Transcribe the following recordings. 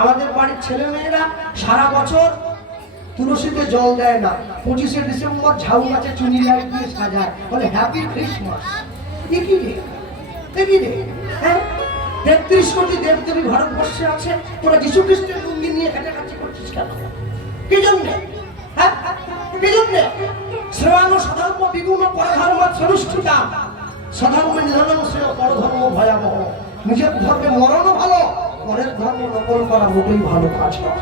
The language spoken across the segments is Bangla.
আমাদের বাড়ির ছেলে মেয়েরা সারা বছর তুলসীতে জল দেয় না, 25শে ডিসেম্বর ঝাউ গাছে চুনি লাইট দিয়ে সাজায়, বলে হ্যাপি ক্রিসমাস। একই রে, হ্যাঁ 33 কোটি দেবদেবী ভারতবর্ষে আছে, তোরা যীশু খ্রিস্টের লুঙ্গি নিয়ে কাটাকাটি করছিস কেন? কি জন্যে? হ্যাঁ কি জন্যে? শ্রেয়াণ সধর্ম বিগুণ পরধর্ম সনুষ্ঠিতা, সধর্ম নিধনম শ্রেয় পরধর্ম ভয়াবহ। নিজের ধর্মে মরণও ভালো, পরের ধর্ম নকল করা মোটেই ভালো কাজ নয়।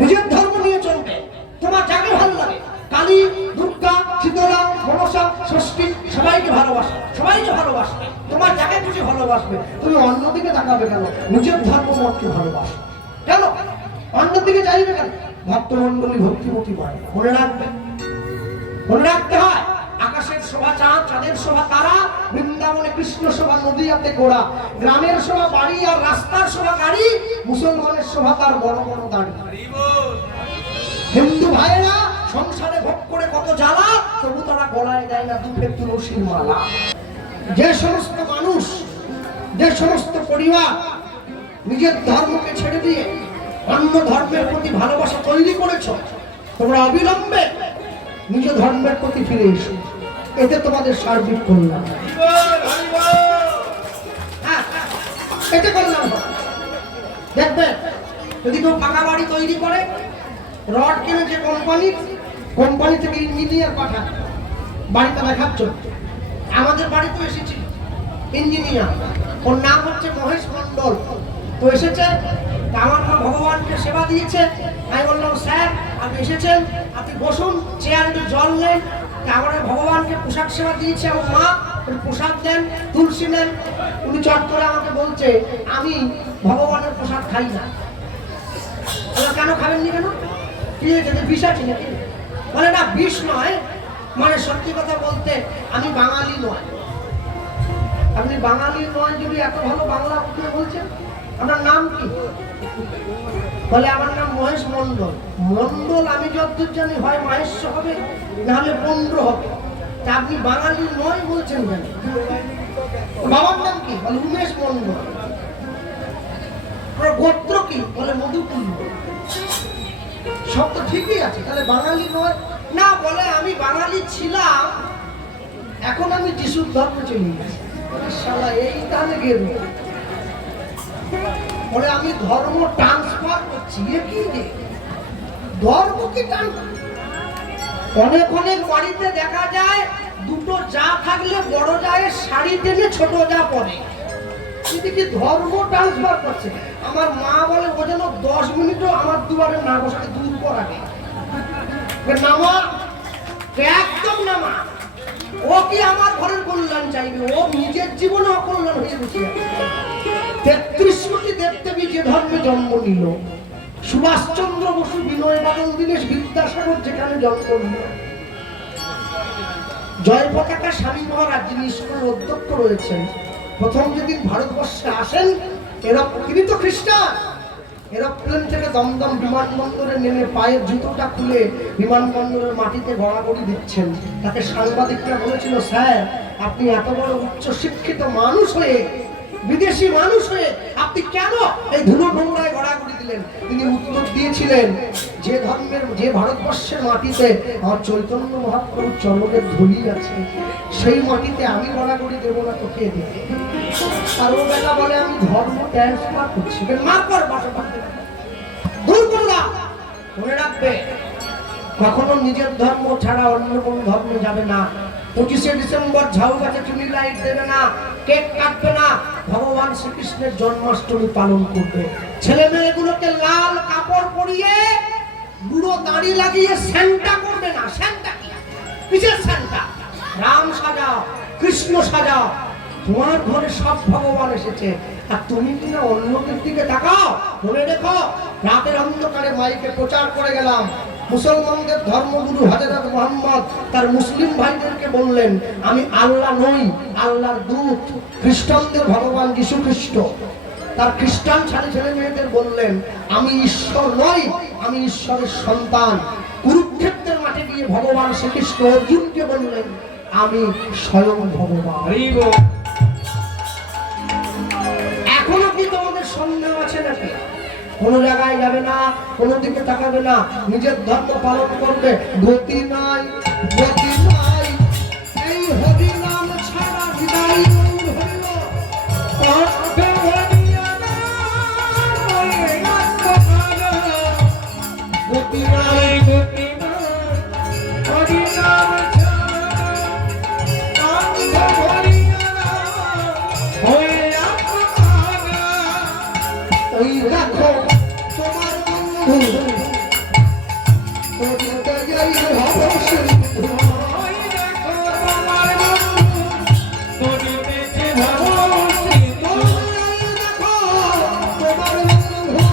নিজের ধর্ম নিয়ে চলবে, তোমার যাকে ভালো লাগে, কালী, দুর্গা, শীতলা, মনসা, ষষ্ঠী, সবাইকে ভালোবাসবে, তোমার যাকে খুশি ভালোবাসবে। তুমি অন্যদিকে তাকাবে কেন? নিজের ধর্ম মতকে ভালোবাসো কেন? অন্যদিকে চাইবে কেন? ভক্তমন্ডলী ভক্তিমতী হয়, মনে রাখতে হয়। আকাশের শোভা চাঁদ, চাঁদের শোভা তারা, বৃন্দাবনে কৃষ্ণ শোভা নদীয়াতে ঘোড়া, গ্রামের শোভা বাড়ি আর রাস্তার শোভা গাড়ি, মুসলমানের শোভা তার বড় বড় দাড়ি। হিন্দু ভাইয়েরা সংসারে ভোগ করে কত জ্বালা, তবু তারা গলায় দেয় না দুধের তুলসীর মালা। যে সমস্ত মানুষ, যে সমস্ত পরিবার নিজের ধর্মকে ছেড়ে দিয়ে অন্য ধর্মের প্রতি ভালোবাসা তৈরি করেছ, তোমরা অবিলম্বে নিজ ধর্মের প্রতি ফিরে এসো, এতে তোমাদের সার্বিক কল্যাণ, এতে কল্যাণ হবে। দেখবে যদি কেউ পাকা বাড়ি তৈরি করে, রড কিনে যে কোম্পানি থেকে ইঞ্জিনিয়ার পাঠায় বাড়িতে দেখার জন্য। আমাদের বাড়িতে এসেছিল ইঞ্জিনিয়ার, ওর নাম হচ্ছে মহেশ মন্ডল। তো এসেছে, আমার মা ভগবানকে সেবা দিয়েছে। আমি বললাম স্যার আপনি এসেছেন, আপনি বসুন, চেয়ারে একটু জল নেন। আমার ভগবানকে পোশাক সেবা দিয়েছে আমার মা, পোশাক দেন, তুলসী নেন। উনি চট করে আমাকে বলছে আমি ভগবানের পোশাক খাই না। কেন খাবেননি? কেন কি বিষ আছে নাকি? বলে না বিষ নয়, মানে সত্যি কথা বলতে আমি বাঙালি নয়। আপনি বাঙালি নয় যদি এত ভালো বাংলা বলছেন, আপনার নাম কি? বলে আমার নাম মহেশ মন্ডল। মন্ডল আমি যতদূর জানি হয় মাহেশ্ব হবে, নাহলে পন্ড্র হবে। তা আপনি বাঙালি নয় বলছেন কেন? বাবার নাম কি? বলে উমেশ মন্ডল। গোত্র কি? বলে মধুকুল। সব তো ঠিকই আছে, তাহলে বাঙালি নয় না? বলে আমি বাঙালি ছিলাম, এখন আমি যিশুর ধর্মে চলে গেছি। শালা এই তাহলে গেল। বলে আমি ধর্ম ট্রান্সফার করছি। কি ধর্ম কি অনেক অনেক বাড়িতে দেখা যায় দুটো যা থাকলে বড় যায় শাড়ি টেনে ছোট যা পরে। কি ধর্ম ট্রান্সফার করছে? আমার মা বলে ও যেন 10 মিনিটও আমার দুয়ারে না বসে, দূর পর আগে নামা, একদম নামা। ও কি আমার ঘরের কল্যাণ চাইবে? ও নিজের জীবনে অকল্যাণ হয়ে বসে। 33 কোটি দেবদেবী যে ধর্মে জন্ম নিল, সুভাষচন্দ্র বসু, বিনয় বাদল দীনেশ, বিদ্যাসাগর যেখানে জন্ম নিল, জয় পতাকা স্বামী মহারাজ যিনি স্কুলের অধ্যক্ষ রয়েছেন, প্রথম যেদিন ভারতবর্ষে আসেন, তিনি তো খ্রিস্টান, এরোপ্লেন থেকে দমদম বিমানবন্দরে নেমে পায়ের জুতোটা খুলে বিমানবন্দরের মাটিতে গড়াগড়ি দিচ্ছেন। তাকে সাংবাদিকরা বলেছিল স্যার আপনি এত বড় উচ্চ শিক্ষিত মানুষ হয়ে, বিদেশি মানুষ হয়ে আপনি কেন এই ধুলো নোংরায় গড়াগড়ি দিলেন? তিনি উত্তর দিয়েছিলেন যে ধর্মের, যে ভারতবর্ষের মাটিতে আমার চৈতন্য মহাপ্রভুর চরণের ধুলি আছে, সেই মাটিতে আমি গড়াগড়ি দেবো না তো কে দেবে? আর ও বেলা বলে আমি ধর্ম ট্রান্সফার করছি। মনে রাখবে কখনো নিজের ধর্ম ছাড়া অন্য কোন ধর্মে যাবে না। 25শে ডিসেম্বর ঝাউ গাছে চুনি লাইট দেবে না, কেক কাটবে না, ভগবান শ্রীকৃষ্ণের জন্মাষ্টমী পালন করবে। ছেলে মেয়েগুলোকে লাল কাপড় পরিয়ে বুড়ো দাড়ি লাগিয়ে স্যান্টা করবে না। স্যান্টা কি? কিসের স্যান্টা? রাম সাজাও, কৃষ্ণ সাজাও, তোমার ঘরে সব ভগবান এসেছে, আর তুমি কিনা অন্যদের দিকে তাকাও। মনে রেখো, রাতের অন্ধকারে মাইকে প্রচার করে গেলাম, মুসলমানদের ধর্মগুরু হযরত মুহাম্মদ তার মুসলিম ভাইদেরকে বললেন আমি আল্লাহ নই, আল্লাহর দূত। খ্রিস্টানদের ভগবান যীশু খ্রিস্ট তার খ্রিস্টান ছেলে মেয়েদের বললেন আমি ঈশ্বর নই, আমি ঈশ্বরের সন্তান। কুরুক্ষেত্রের মাঠে গিয়ে ভগবান শ্রীকৃষ্ণ অর্জুনকে বললেন আমি স্বয়ং ভগবান। এখনো কি তোমাদের সন্দেহ আছে নাকি? কোনো জায়গায় যাবে না, কোনো দিকে তাকাবে না, নিজের ধর্ম পালন করবে। গতি নাই, গতি নাই, এই হরি নাম ছাড়া হৃদয় দূর হইল। গতি নাই, গতি নাই, হরি নাম ওই রাখো তোমার বন্ধু, তোমার যাই হবে সিন্ধু। ওই রাখো তোমার বন্ধু, তোমার বেঁচে ভাবো সিন্ধু। ওই রাখো তোমার বন্ধু,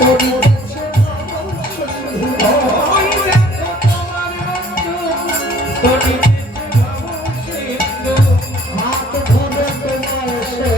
তোমার বেঁচে ভাবো সিন্ধু। ওই রাখো তোমার বন্ধু, তোমার বেঁচে ভাবো সিন্ধু। হাত ধরে তোমার সে,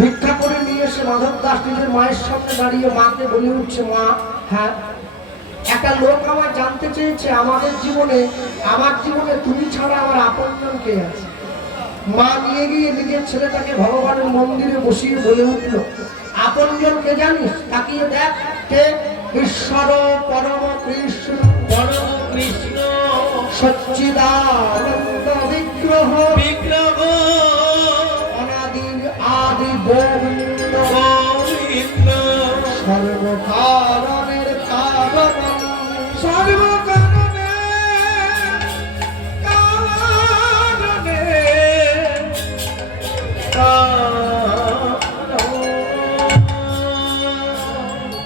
ভিক্ষা করে নিয়ে এসে মাধব দাস নিজের মায়ের সামনে দাঁড়িয়ে মাকে বলে উঠছে, মা, হ্যাঁ, একটা লোক আমার জানতে চেয়েছে আমাদের জীবনে, আমার জীবনে তুমি ছাড়া আমার আপনজন কে আছে। মা নিয়ে গিয়ে নিজের ছেলেটাকে ভগবানের মন্দিরে বসিয়ে বলে উঠল, আপনজন কে জানিস? তাকিয়ে দেখ, কে? ঈশ্বর পরম কৃষ্ণ, পরম কৃষ্ণ সচ্চিদানন্দ বিগ্রহ, বিগ্রহ অনাদির আদি গোবিন্দ, গোবিন্দ সর্বকারণের কারণ, সর্বকারণের কারণে।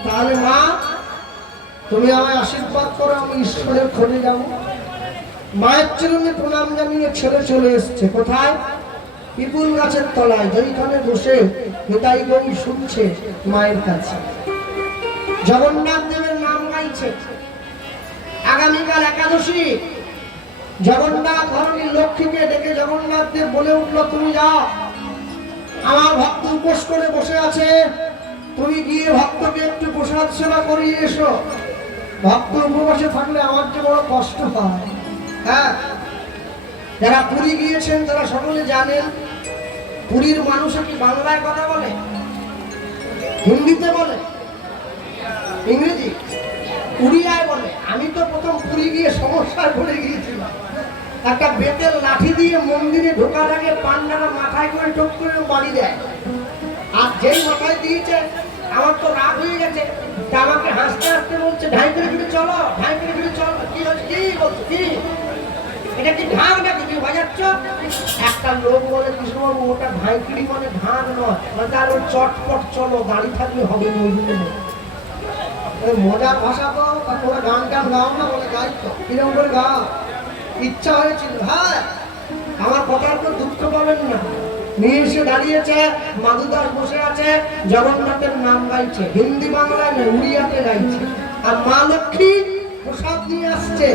তাহলে মা, তুমি আমায় আশীর্বাদ করো, আমি ঈশ্বরের খোঁজে যাব। মায়ের চরণে প্রণাম জানিয়ে ছেলে চলে এসছে কোথায়? পিপুল গাছের তলায়, যেখানে বসে নিতাই গৌর শুনছে মায়ের কাছে। জগন্নাথ দেবের নাম গাইছে। আগামীকাল একাদশী, জগন্নাথ ধরণী লক্ষ্মীকে ডেকে জগন্নাথ দেব বলে উঠল, তুমি যাও, আমার ভক্ত উপোস করে বসে আছে, তুমি গিয়ে ভক্তকে একটু প্রসাদ সেবা করিয়ে এসো। ভক্ত উপবাসে থাকলে আমার যে বড় কষ্ট হয়। হ্যাঁ, যারা পুরী গিয়েছেন তারা সকলে জানেন, পুরীর মানুষে কি বাংলায় কথা বলে, হিন্দিতে বলে, ইংরেজি, উড়িয়ায় বলে। আমি তো প্রথম পুরী গিয়ে সমস্যায় পড়ে গিয়েছিলাম। একটা বেতের লাঠি দিয়ে মন্দিরে ঢোকার আগে পান্ডারা মাথায় করে টোপ করে বাড়ি দেয়, আর যেই মাথায় দিয়েছে আমার তো রাগ হয়ে গেছে। তা আমাকে হাসতে হাসতে বলছে, ঢাই করে ফিরে চলো, ঢাই করে ফিরে চলো। কি হচ্ছে, কি বলছো, কি এটা কি ঢাক নাকি তুমি বাজাচ্ছ? একটা লোক বলে, কৃষ্ণবাবু ওটা ঢাইকিড়ি মানে ঢাক নয়, তার ওই চটপট চলো, দাঁড়িয়ে থাকলে হবে না। মজার ভাষা তো, তোরা গান গান গাও না? বলে গাই তো। কিরকম করে গাও? ইচ্ছা হয়েছিল। হ্যাঁ, আমার কথার তো দুঃখ পাবেন না। নিয়ে এসে দাঁড়িয়েছে, মাধু দাস বসে আছে, জগন্নাথের নাম গাইছে, হিন্দি বাংলায় নয়, উড়িয়াতে গাইছে। আর মা লক্ষ্মী প্রসাদ নিয়ে আসছে।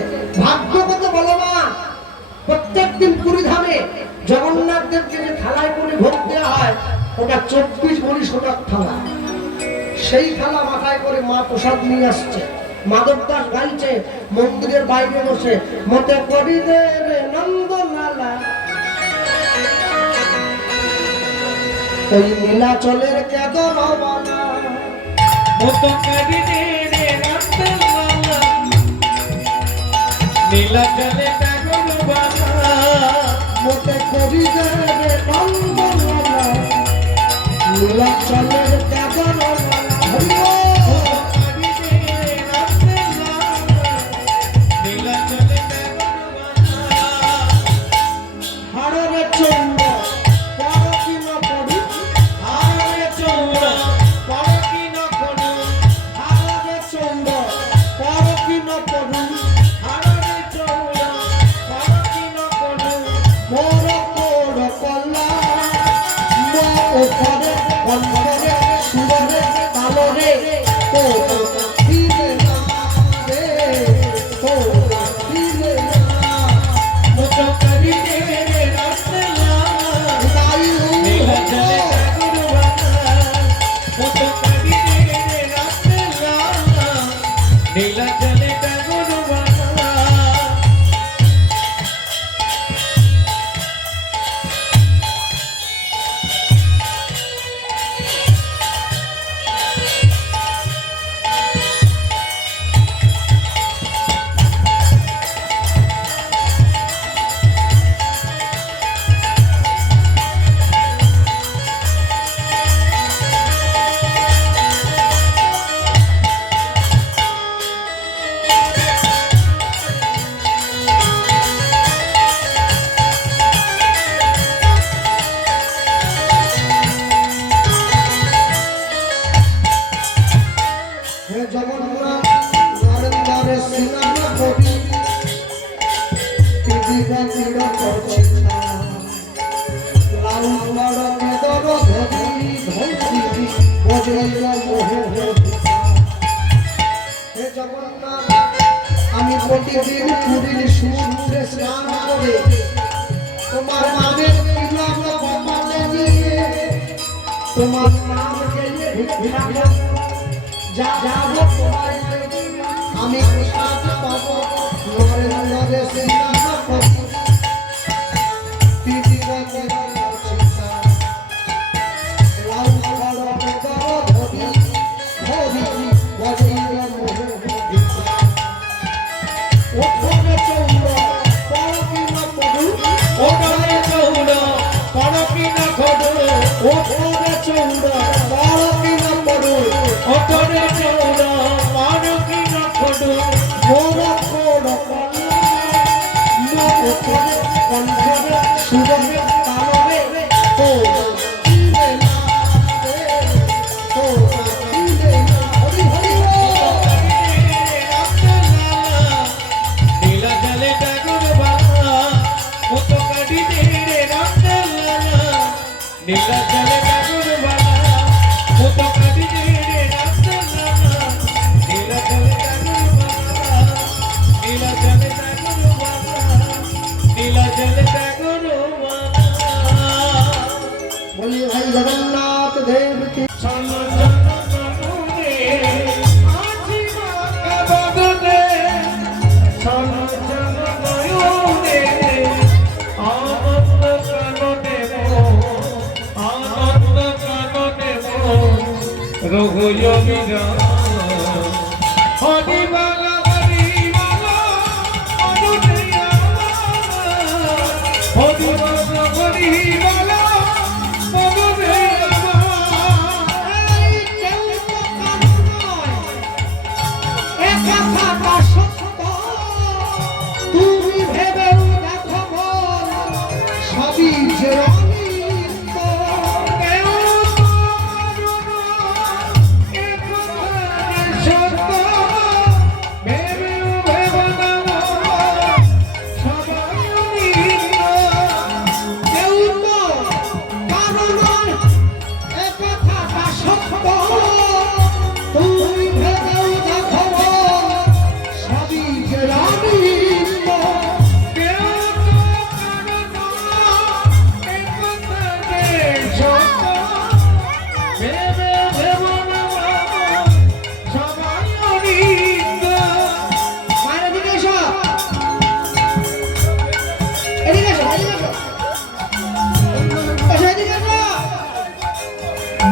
ভাগ্য কত বলবান! প্রত্যেকদিন পুরী ধামে জগন্নাথ দেবকে যে থালায় করে ভোগ দেওয়া হয়, ওটা 24 ভরি সোনার থালা। সেই থালা মাথায় করে মা প্রসাদ নিয়ে আসছে। মাধব দাস গাইছে মন্দিরের বাইরে বসে, মতে করি দে রে নন্দলালা, ওই নীলাচলের কেদর বালা, মতে করি দে রে নন্দলালা, নীলাচলের কেদর বালা, মতে করি দে রে নন্দলালা, নীলাচলের দেবর হাড়রে চন্দ্র পরকি ন পড়ু হাড়রে চন্দ্র পরকি ন পড়ু হাড়রে চন্দ্র পরকি ন পড়ু হাড়রে চন্দ্র পরকি ন পড়ু মোর কোড় কল্লা মো ওপরে অন্তরে সুরে তালরে তো ফিরে না রে তো ফিরে না মোটো করি তেরে রাসলা গায়ু নীলাচলে গুরুবানা মোটো করি তেরে রাসলা নীলাচলে গুরুবানা হে জগন্নাথ নরেন্দ্রে সিনানা কবি পৃথিবী তীর করছে লাল বড় বেদর ধরি ধরি বজেল মোহে হে জগন্নাথ আমি প্রতিদিন পুরীর সমুদ্রে স্নান করে তোমার নামের তিলক কপালে দিয়ে তোমার নাম গেয়ে ভিক্ষা যাবো তোমার আমি প্রসাদ পাবো নরেন্দ্রে সিনানা কবি পৃথিবীতে চিন্তা লাল বড় বেদর ধরি ধরি বজেল মোহে ওঠরে চৌড় পরকি ন পড়ু ওঠরে চৌড় পরকি ন পড়ু ওঠরে চৌড় পরকি ন পড়ু ওঠরে চৌড় পরকি ন পড়ু মোর কোড় কল্লা মো ওঠরে কণ্ঠরে সুরে তালরে তো ফিরে না রে তো ফিরে না হরি হরি নীলাচলে গুরুবানা মোটো করি তেরে রাসলা নীলাচলে গুরুবানা মোটো করি তেরে রাসলা নীলাচলে গুরুবানা নীলাচলে গুরুবানা নীলাচলে গুরুবানা बोलिए भाई जगन्नाथ देव की রঘুযোগীরা হরিবালা হরিবালা অনুদয়া হরিবালা হরিবালা অনুদয়া এই কেউ তো কারণ নয় এ কথাটা সত্য তুমি ভেবেও দেখো বল সবই যে অনিত্য কেউ সত্য ভেবেও ভেবে না সবাই অনিত্য কেউ তো কারণ নয় এ কথাটা সত্য তুমি ভেবেও দেখো বল সবই যে অনিত্য কেউ তো সত্য ভেবে ভেবে না সবাই অনিত্য মায়ের এদিকে এসো এদিকে এসো এদিকে এসো এসো এদিকে এসো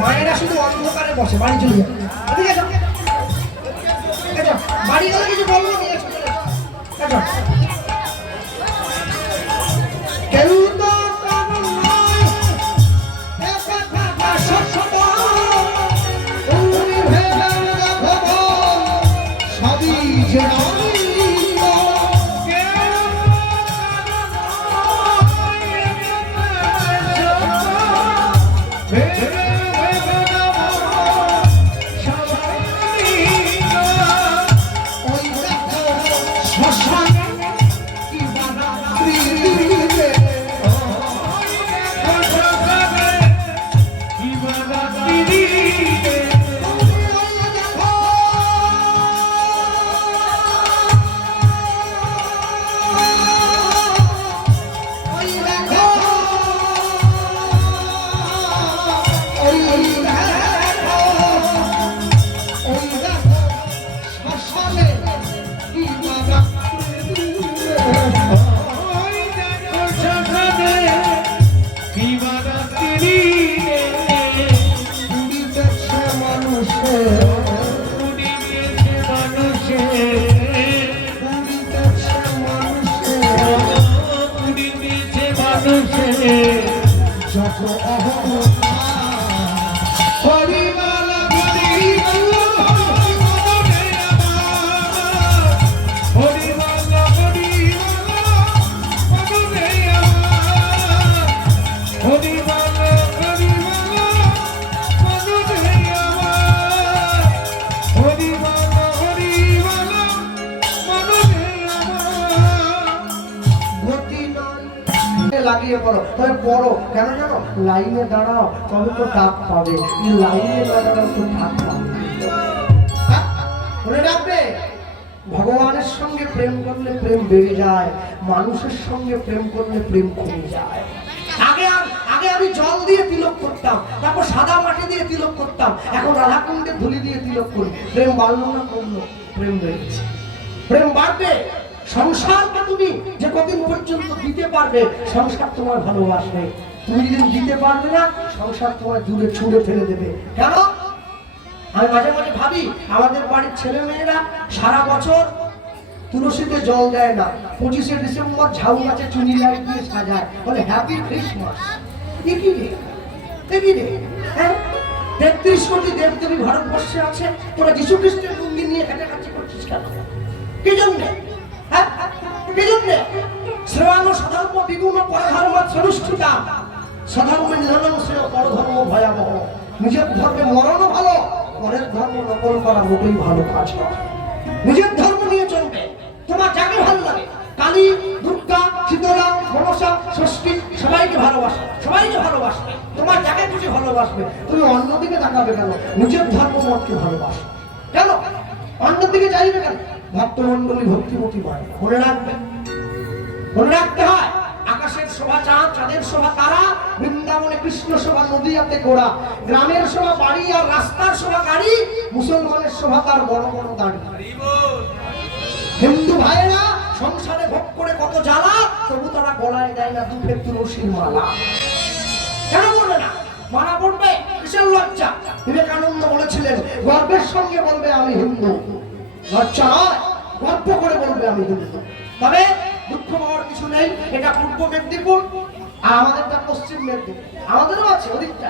মায়েরা শুধু অন্ধকারে বসে বাড়ি চলে যায় এদিকে এসো এসো বাড়ি গেলে কিছু বলবো নিয়ে এসো এসো কেউ তো কারণ নয় এ কথাটা সত্য বেরিয়ে পড়ো, তবে পড়ো কেন জানো? লাইনে দাঁড়াও তবে তো ডাক পাবে, লাইনে না দাঁড়াও তো ডাক পাবে। হ্যাঁ? মনে রাখবে, ভগবানের সঙ্গে প্রেম করলে প্রেম বেড়ে যায়, মানুষের সঙ্গে প্রেম করলে প্রেম কমে যায়। আগে আমি জল দিয়ে তিলক করতাম, তারপর সাদা মাটি দিয়ে তিলক করতাম, এখন রাধাকুণ্ডে ধুলি দিয়ে তিলক করি। প্রেম বাড়লো না কমলো? প্রেম বেড়েছে। প্রেম বাড়বে। সংসারটা তুমি যে কদিন পর্যন্ত দিতে পারবে, সংসার তোমার ভালোবাসবে। তুমি যেদিন দিতে পারবে না, সংসার তোমার দূরে ছুঁড়ে ফেলে দেবে। কেন? আমি মাঝে মাঝে ভাবি, আমাদের বাড়ির ছেলে মেয়েরা সারা বছর তুলসীতে জল দেয় না, 25শে ডিসেম্বর ঝাউ গাছে চুনি লাইট দিয়ে সাজায়, বলে হ্যাপি ক্রিসমাস। কি রে? হ্যাঁ, 33 কোটি দেবদেবী ভারতবর্ষে আছে, তোরা যীশু খ্রিস্টের লুঙ্গি নিয়ে কাটাকাটি করছিস কেন? কি জন্য? হ্যাঁ, কি জন্য? শ্রেয়ান সধর্ম বিগুণ পরধর্ম সনুষ্ঠিতা, সধর্ম নিধন শ্রেয় পরধর্ম ভয়াবহ। নিজের ধর্মে মরণও ভালো, পরের ধর্ম নকল করা মোটেই ভালো কাজ নয়। নিজের ধর্ম নিয়ে চলবে। তোমার যাকে ভালো লাগে, কালী, দুর্গা, শীতলা, মনসা, ষষ্ঠী, সবাইকে ভালোবাসবে, সবাইকে ভালোবাসবে। তোমার যাকে খুশি ভালোবাসবে। তুমি অন্যদিকে তাকাবে কেন? নিজের ধর্ম মতকে ভালোবাসো কেন? অন্যদিকে চাইবে কেন? ভক্তমণ্ডলী ভক্তিমতী হয়। মনে রাখবে, মনে রাখতে হয়, আকাশের শোভা চাঁদ, চাঁদের শোভা তারা, বৃন্দাবনে কৃষ্ণ শোভা নদীয়াতে ঘোড়া, গ্রামের শোভা বাড়ি আর রাস্তার শোভা গাড়ি, মুসলমানের শোভা তার বড় বড় দাড়ি। হিন্দু ভাইয়েরা সংসারে ভোগ করে কত জ্বালা, তবু তারা গলায় দেয় না দুধের তুলসীর মালা। কেন বলবে না? মানা পড়বে, কিসের লজ্জা? বিবেকানন্দ বলেছিলেন, গর্বের সঙ্গে বলবে আমি হিন্দু, লজ্জা নয়, গর্ব করে বলবে আমি হিন্দু। তবে দুঃখ পাওয়ার কিছু নেই। এটা পূর্ব মেদিনীপুর আর আমাদেরটা পশ্চিম মেদিনীপুর, আমাদেরও আছে ওদিকটা।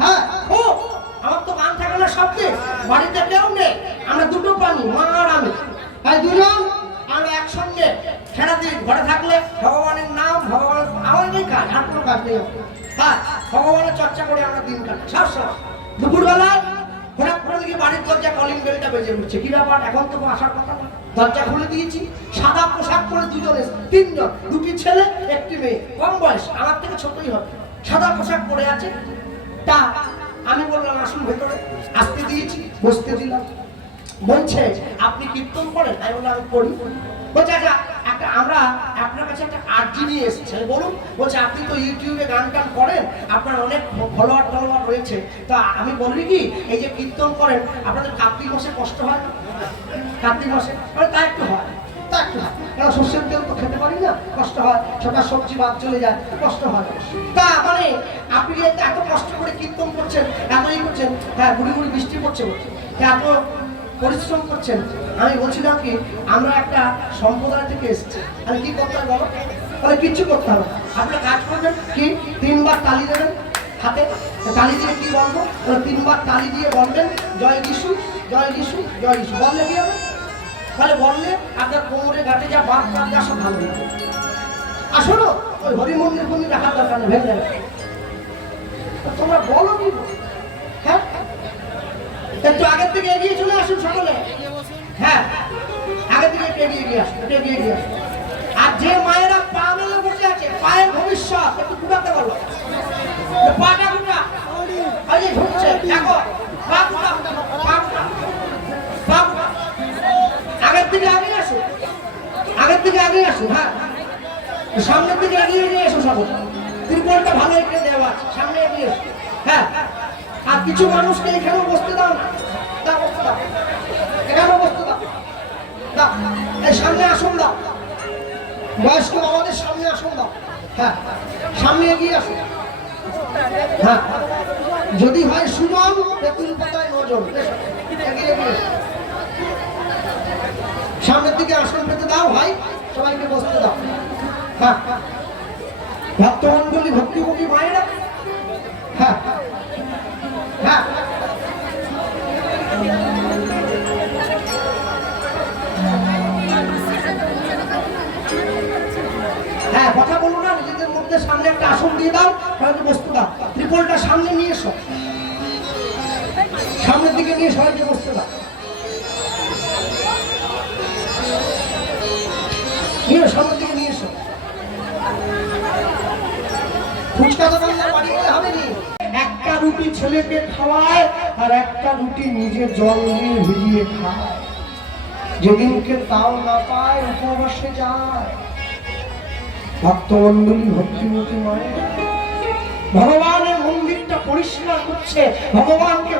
হ্যাঁ, ও আমার তো গান থাকে না শব্দে, বাড়িতে কেউ নেই, আমরা দুটো প্রাণী, মা আর আমি, তাই দুজন আমরা একসঙ্গে সারাদিন ঘরে থাকলে ভগবানের নাম, ভগবান আমাদের কাজ, আর কোনো কাজ নেই। হ্যাঁ, ভগবানের চর্চা করে আমরা দিন কাটাই। সব দুপুরবেলায় হঠাৎ করে দেখি বাড়ির দরজা কলিং বেলটা বেজে উঠছে। কি ব্যাপার? এখন তো আসার কথা না। দরজা খুলে দিয়েছি, সাদা পোশাক পরে দুজন এসে, তিনজন, দুটি ছেলে একটি মেয়ে, কম বয়স, আমার থেকে ছোটই হবে, সাদা পোশাক পরে আছে। তা আমি বললাম আসুন ভেতরে, আসতে দিয়েছি, বসতে দিলাম। বলছে আপনি কীর্তন করেন? আমি বললাম আমি করি। বলছে আচ্ছা, আমরা আপনার কাছে একটা আর্জি নিয়ে এসেছি। বলুন। বলছে আপনি তো ইউটিউবে গান টান করেন, আপনার অনেক ফলোয়ার টলোয়ার রয়েছে, তা আমি বলি কি, এই যে কীর্তন করেন, আপনাদের কার্তিক মাসে কষ্ট হয়? কার্তিক মাসে তা একটু হয়, তা একটু হয়, কারণ সর্ষের তেল তো খেতে পারি না, কষ্ট হয়, সকাল সবজি বাদ চলে যায়, কষ্ট হয়। তা মানে আপনি এত কষ্ট করে কীর্তন করছেন, এত ই করছেন, হ্যাঁ গুড়ি গুড়ি বৃষ্টি পড়ছে, বলছে এত পরিশ্রম করছেন। আমি বলছিলাম কি, আমরা একটা সম্প্রদায় থেকে এসেছি, আমি কি করতে হবে বলো? তাহলে কিচ্ছু করতে হবে, আপনার কাজ করবেন কি, 3 বার তালি দেবেন হাতে, তালি দিয়ে কি বলবো? 3 বার তালি দিয়ে বলবেন জয় যিশু, জয় যিশু, জয় যিশু। বললে কি হবে? তাহলে বললে আপনার কোমরে ঘাটে যা বাদ যা সব ভালো হয়ে যাবে। আসলো ওই হরি মন্দির মন্দির রাখার দরকার নেই, ভেঙে যাবে। তোমরা বলো কি? হ্যাঁ, একটু আগের থেকে এগিয়ে চলে আসুন সকলে। হ্যাঁ, আগের থেকে একটু এগিয়ে আসুন, এগিয়ে আসুন। আর যে মায়েরা পা মেলে বসে আছে, পায়ের ভবিষ্যৎ একটু ঘুরাতে বলো, পাটা ঘুরা, এই যে ঝুঁকছে, দেখো পা ঘুরা, পা ঘুরা, পা ঘুরা। আগের থেকে আগে আসুন, আগের থেকে আগে আসুন। হ্যাঁ, সামনের দিকে এগিয়ে এসো সব। ত্রিপলটা ভালো এখানে দেওয়া আছে, সামনে এগিয়ে এসো। হ্যাঁ, আর কিছু মানুষকে এখানেও বসতে দাও না, বসতে দাও, এখানেও বসতে দাও, দাও, এই সামনে আসুন দাও, বয়স্ক আমাদের সামনে আসুন দাও। হ্যাঁ, সামনে এগিয়ে আসুন। হ্যাঁ, যদি হয় সুজন, তেঁতুল পাতায় নজন, এগিয়ে এগিয়ে সামনের দিকে আসন পেতে দাও ভাই, সবাইকে বসতে দাও। হ্যাঁ, ভক্তমণ্ডলী ভক্তিমুখী মায়েরা, হ্যাঁ হ্যাঁ, হ্যাঁ, কথা বলো না, নিজেদের মধ্যে সামনে একটা আসন দিয়ে দাও, সবাইকে বসতে দাও। ত্রিপলটা সামনে নিয়ে এসো, সামনের দিকে নিয়ে সবাইকে বসতে দাও। নিয়ে সামনের দিকে নিয়ে এসো। দোকানদার বাড়ি গেলে হবে নি। একটা রুটি ছেলেকে খাওয়ায় আর একটা রুটি নিজে জল দিয়ে ভিজিয়ে খায়। যেদিনকে তাও না পায় উপবাসে যায়। ভক্তমণ্ডলী ভক্তিমতী মায়ের ভগবানের মন্দিরটা পরিষ্কার করছে, ভগবানকে